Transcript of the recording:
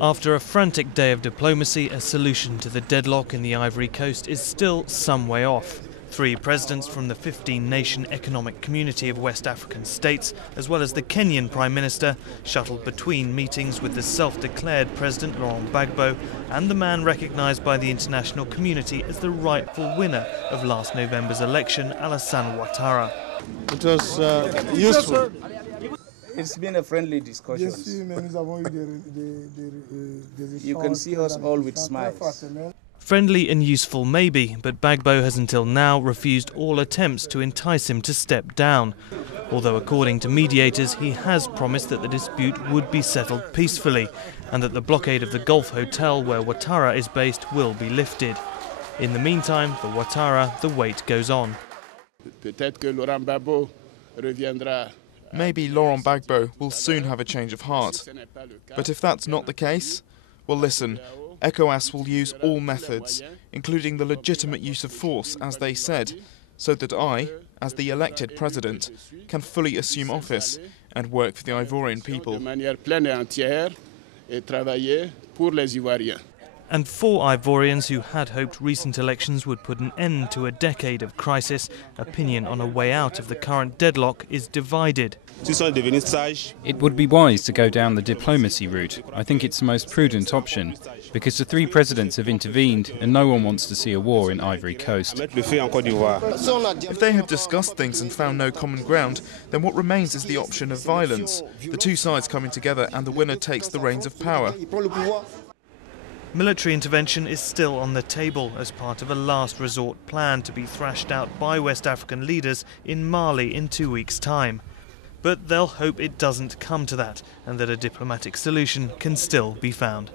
After a frantic day of diplomacy, a solution to the deadlock in the Ivory Coast is still some way off. 3 presidents from the 15-nation economic community of West African states, as well as the Kenyan Prime Minister, shuttled between meetings with the self-declared President Laurent Gbagbo and the man recognised by the international community as the rightful winner of last November's election, Alassane Ouattara. It was useful. It's been a friendly discussion. You can see us all with smiles. Friendly and useful maybe, but Gbagbo has until now refused all attempts to entice him to step down. Although according to mediators, he has promised that the dispute would be settled peacefully and that the blockade of the Gulf Hotel where Ouattara is based will be lifted. In the meantime, for Ouattara, the wait goes on. Maybe Laurent Gbagbo will soon have a change of heart. But if that's not the case, well listen, ECOWAS will use all methods, including the legitimate use of force, as they said, so that I, as the elected president, can fully assume office and work for the Ivorian people. And for Ivorians who had hoped recent elections would put an end to a decade of crisis, opinion on a way out of the current deadlock is divided. It would be wise to go down the diplomacy route. I think it's the most prudent option, because the 3 presidents have intervened and no one wants to see a war in Ivory Coast. If they have discussed things and found no common ground, then what remains is the option of violence. The 2 sides coming together and the winner takes the reins of power. Military intervention is still on the table as part of a last resort plan to be thrashed out by West African leaders in Mali in 2 weeks' time. But they'll hope it doesn't come to that and that a diplomatic solution can still be found.